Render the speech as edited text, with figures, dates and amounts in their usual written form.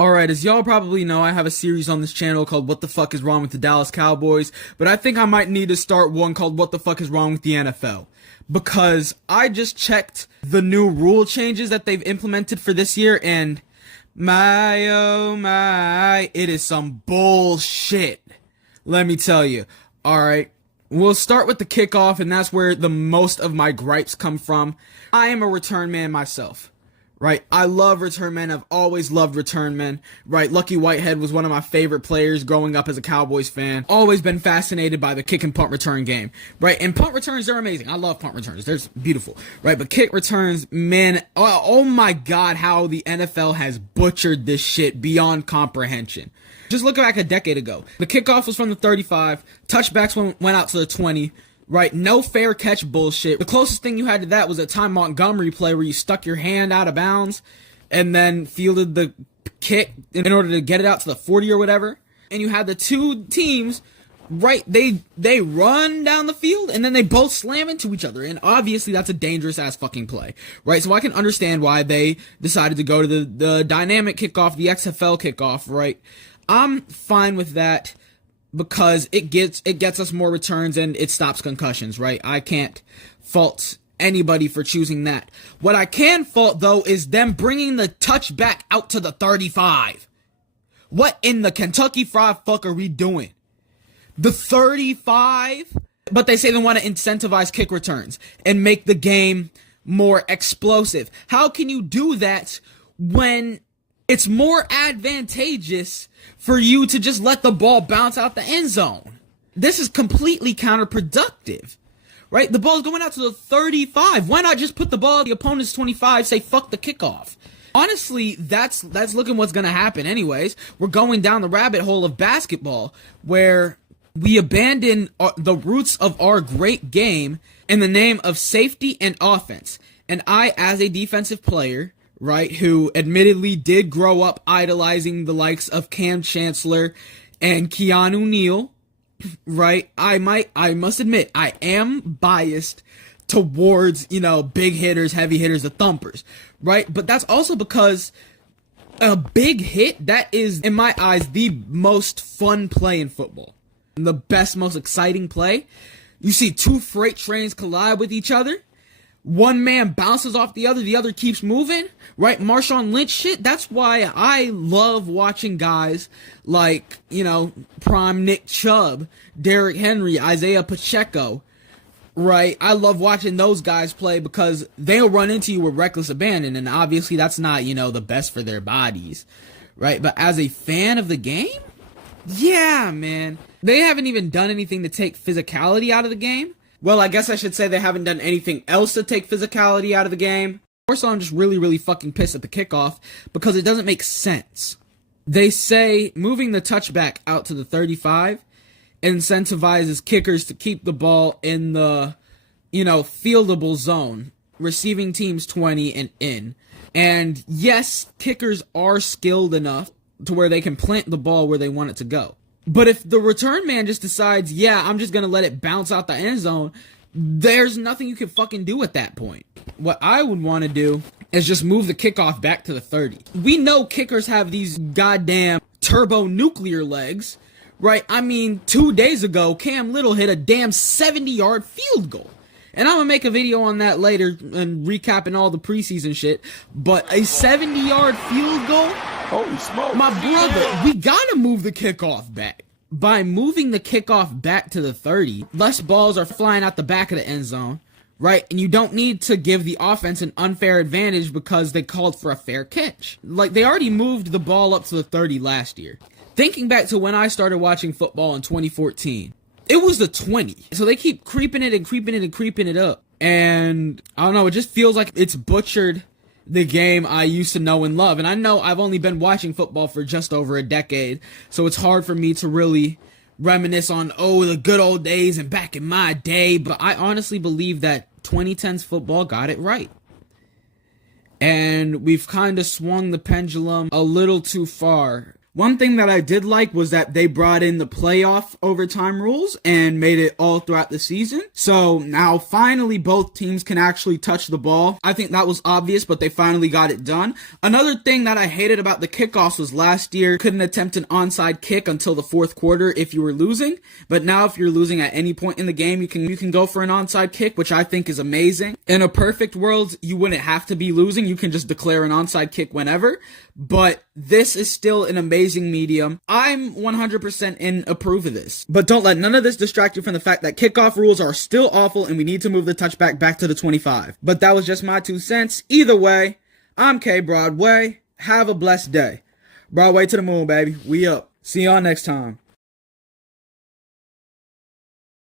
Alright, as y'all probably know, I have a series on this channel called What the Fuck is Wrong with the Dallas Cowboys, but I think I might need to start one called What the Fuck is Wrong with the NFL. Because I just checked the new rule changes that they've implemented for this year, and my oh my, it is some bullshit. Let me tell you. Alright, we'll start with the kickoff, and that's where the most of my gripes come from. I am a return man myself. Right, I love return men. I've always loved return men. Right, Lucky Whitehead was one of my favorite players growing up as a Cowboys fan. Always been fascinated by the kick and punt return game. Right, and punt returns, they're amazing. I love punt returns. They're beautiful. Right, but kick returns, man, oh my god, how the NFL has butchered this shit beyond comprehension. Just look back a decade ago. The kickoff was from the 35. Touchbacks went out to the 20. Right, no fair catch bullshit. The closest thing you had to that was a Ty Montgomery play where you stuck your hand out of bounds and then fielded the kick in order to get it out to the 40 or whatever. And you had the two teams, right, they run down the field and then they both slam into each other. And obviously that's a dangerous ass fucking play, right? So I can understand why they decided to go to the dynamic kickoff, the XFL kickoff, right? I'm fine with that, because it gets us more returns and it stops concussions, right? I can't fault anybody for choosing that. What I can fault, though, is them bringing the touchback out to the 35. What in the Kentucky Fried Fuck are we doing? The 35? But they say they want to incentivize kick returns and make the game more explosive. How can you do that when it's more advantageous for you to just let the ball bounce out the end zone? This is completely counterproductive, right? The ball's going out to the 35. Why not just put the ball at the opponent's 25, say fuck the kickoff? Honestly, that's looking what's going to happen anyways. We're going down the rabbit hole of basketball where we abandon the roots of our great game in the name of safety and offense. And I, as a defensive player, right, who admittedly did grow up idolizing the likes of Cam Chancellor and Keanu Neal, right, I must admit, I am biased towards, big hitters, heavy hitters, the thumpers, right? But that's also because a big hit, that is, in my eyes, the most fun play in football. The best, most exciting play. You see two freight trains collide with each other. One man bounces off the other keeps moving, right? Marshawn Lynch shit. That's why I love watching guys like, prime Nick Chubb, Derrick Henry, Isaiah Pacheco, right? I love watching those guys play because they'll run into you with reckless abandon, and obviously that's not, the best for their bodies, right? But as a fan of the game, yeah, man. They haven't even done anything to take physicality out of the game. Well, I guess I should say they haven't done anything else to take physicality out of the game. Or so I'm just really, really fucking pissed at the kickoff because it doesn't make sense. They say moving the touchback out to the 35 incentivizes kickers to keep the ball in the, fieldable zone, receiving teams 20 and in. And yes, kickers are skilled enough to where they can plant the ball where they want it to go. But if the return man just decides, yeah, I'm just going to let it bounce out the end zone, there's nothing you can fucking do at that point. What I would want to do is just move the kickoff back to the 30. We know kickers have these goddamn turbo-nuclear legs, right? I mean, 2 days ago, Cam Little hit a damn 70-yard field goal. And I'm going to make a video on that later and recapping all the preseason shit. But a 70-yard field goal? Holy smoke. My brother, we got to move the kickoff back. By moving the kickoff back to the 30, less balls are flying out the back of the end zone, right? And you don't need to give the offense an unfair advantage because they called for a fair catch. Like, they already moved the ball up to the 30 last year. Thinking back to when I started watching football in 2014, it was the 20. So they keep creeping it and creeping it and creeping it up. And I don't know, it just feels like it's butchered the game I used to know and love. And I know I've only been watching football for just over a decade, so it's hard for me to really reminisce on, the good old days and back in my day. But I honestly believe that 2010's football got it right. And we've kind of swung the pendulum a little too far. One thing that I did like was that they brought in the playoff overtime rules and made it all throughout the season. So now finally both teams can actually touch the ball. I think that was obvious, but they finally got it done. Another thing that I hated about the kickoffs was last year couldn't attempt an onside kick until the fourth quarter if you were losing. But now if you're losing at any point in the game, you can go for an onside kick, which I think is amazing. In a perfect world, you wouldn't have to be losing. You can just declare an onside kick whenever. But this is still an amazing medium. I'm 100% in approve of this. But don't let none of this distract you from the fact that kickoff rules are still awful and we need to move the touchback back to the 25. But that was just my 2 cents. Either way, I'm K Broadway. Have a blessed day. Broadway to the moon, baby. We up. See y'all next time.